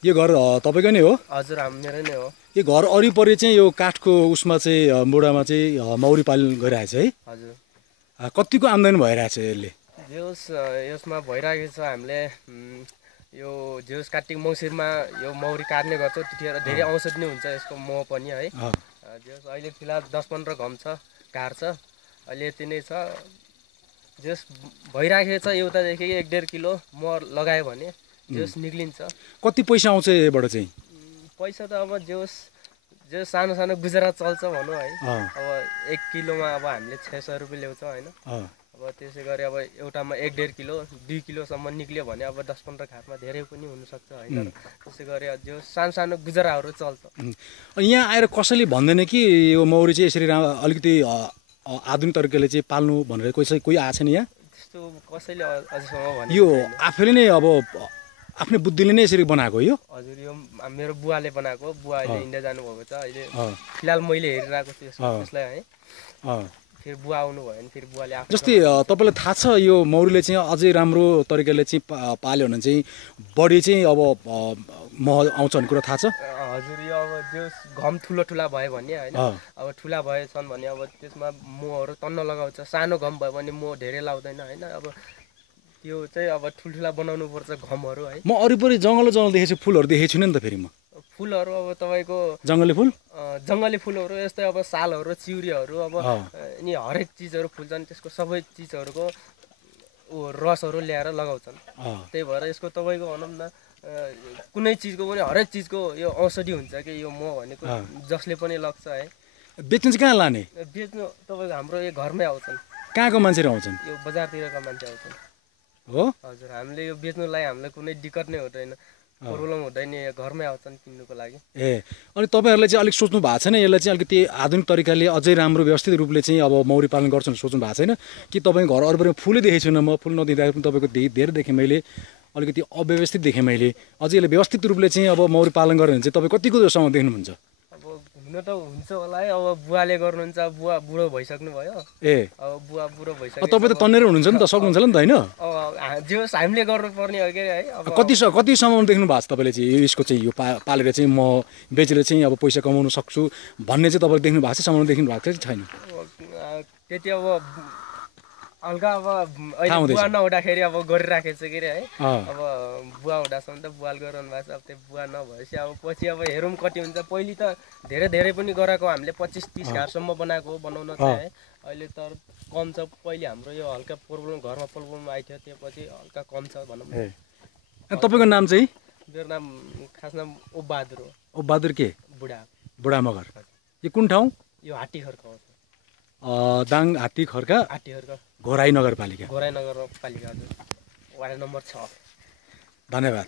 यो घर तपाईकै नै हो? हजुर मेरै नै हो। यो घर वरिपरि चाहिँ यो काठको उसमा चाहिँ मुढामा चाहिँ मौरी पालन गरिरहेछ है? हजुर। कतिको आम्दानी भइरहेछ यसले? यसमा भइरहेको छ। हामीले यो जेउस कार्तिक मङ्सिरमा यो मौरी काट्ने गर्छौँ, त्यतिखेर धेरै औषधि नै हुन्छ यसको मह पनि है। जेउस अहिले फिलहाल 10-15 घम छ, काट्छ। अहिले यति नै छ। जेउस भइरहेको छ, एउटादेखि 1.5 किलो मह लगायो भने जेउस निक्लिन्छ। कति पैसा आउँछ यबाट चाहिँ? पैसा त अब जेउस सानो सानो गुजरात चल्छ भनौँ है। अब 1 किलोमा अब हामीले 600 रुपियाँ ल्याउँछौँ होइन। अब त्यसै गरी अब एउटामा 1.5 किलो 2 किलोसम्म निक्ल्यो भने अब 10-15 खातमा धेरै पनि हुनसक्छ होइन। त्यसै गरी जो सानो सानो गुजराहरू चल्छ। यहाँ आएर कसैले भन्दैन कि यो मौरी चाहिँ यसरी अलिकति आधुनिक तरिकाले चाहिँ पाल्नु भनेर कोही आएको छैन यहाँ? त्यस्तो कसैले अझसम्म भने यो आफैले नै अब आफ्नै बुद्धिले नै यसरी बनाएको हो यो? हजुर, यो मेरो बुवाले बनाएको। बुवा अहिले इन्डिया जानुभएको छ। अहिले फिलहाल मैले हेरिरहेको छु यसलाई है। फेरि बुवा आउनु भयो भने फेरि बुवाले जस्तै तपाईँलाई थाहा छ यो मौरीले चाहिँ अझै राम्रो तरिकाले चाहिँ पाल्यो भने चाहिँ बढी चाहिँ अब मह आउँछ भन्ने कुरा थाहा छ? हजुर, यो अब जो घम ठुलो ठुला भयो भने होइन, अब ठुला भएछन् भने अब त्यसमा महहरू तन्न लगाउँछ। सानो घम भयो भने मह धेरै लाउँदैन होइन। अब त्यो चाहिँ अब ठुल्ठुला बनाउनु पर्छ घमहरू है। म वरिपरि जङ्गल देखेको छु, फुलहरू देखेको छुइनँ नि त फेरि म। फुलहरू अब तपाईँको जङ्गली फुल, जङ्गली फुलहरू यस्तै अब सालहरू, चिउरीहरू, अब अनि हरेक चिजहरू फुल्छन्। त्यसको सबै चिजहरूको रसहरू ल्याएर लगाउँछन्। त्यही भएर यसको तपाईँको भनौँ न कुनै चिजको पनि हरेक चिजको यो औषधि हुन्छ कि यो मह भनेको जसले पनि लाग्छ है। बेच्नु चाहिँ कहाँ लाने? बेच्नु तपाईँको हाम्रो यो घरमै आउँछन्। कहाँको मान्छेहरू आउँछन्? यो बजारतिरका मान्छे आउँछन्। हो हजुर, हामीले यो बेच्नुलाई हामीलाई कुनै दिक्कत नै हुँदैन, प्रब्लम हुँदैन। घरमै आउँछन् किन्नुको लागि। अनि तपाईँहरूले चाहिँ अलिक सोच्नु भएको छैन यसलाई चाहिँ अलिकति आधुनिक तरिकाले अझै राम्रो व्यवस्थित रूपले चाहिँ अब मौरी पालन गर्छ सोच्नु भएको छैन कि? तपाईँको घर वरिपरि फुलै देखेको छुइनँ म। फुल नदेख्दाखेरि पनि तपाईँको धेरै देखेँ मैले, अलिकति अव्यवस्थित देखेँ मैले। अझै यसले व्यवस्थित रूपले चाहिँ अब मौरी पालन गर्यो भने चाहिँ तपाईँ कतिको जसम्म देख्नुहुन्छ? अब हुन त हुन्छ होला है। अब बुवाले गर्नुहुन्छ, बुवा बुढो भइसक्नु भयो। अब बुवा बुढो भइसक्यो। तपाईँ त तन्नेर हुनुहुन्छ नि त, सक्नुहुन्छ होला नि त होइन? जेस हामीले गर्नुपर्ने हो कि है। अब कतिसम्म देख्नु भएको छ तपाईँले चाहिँ यसको चाहिँ यो पालेर चाहिँ म बेचेर चाहिँ अब पैसा कमाउन सक्छु भन्ने चाहिँ तपाईँले देख्नु भएको छ? सम्म देख्नु भएको छ छैन? त्यति अब हल्का अब अहिले बुवा नहुँदाखेरि अब गरिराखेको छ के अरे है। अब बुवा हुँदासम्म त बुवाले गराउनु भएको छ। अब त्यो बुवा नभएपछि अब पछि अब हेरौँ कति हुन्छ। पहिले त धेरै पनि गराएको हामीले 25-30 घरसम्म बनाएको बनाउन चाहिँ है। अहिले त कम छ। पहिले हाम्रो यो हल्का घरमा प्रब्लम आइथ्यो, त्यसपछि हल्का कम छ भनौँ न। तपाईँको नाम चाहिँ? मेरो नाम खास नाम ओबबहादुर हो। ओबबहादुर के? बुढा मगर। यो कुन ठाउँ? यो हात्ती खर्क हो। दाङ हात्ती खर्का, घोराई नगरपालिका। घोराई नगरपालिका, वार्ड नम्बर 6। धन्यवाद।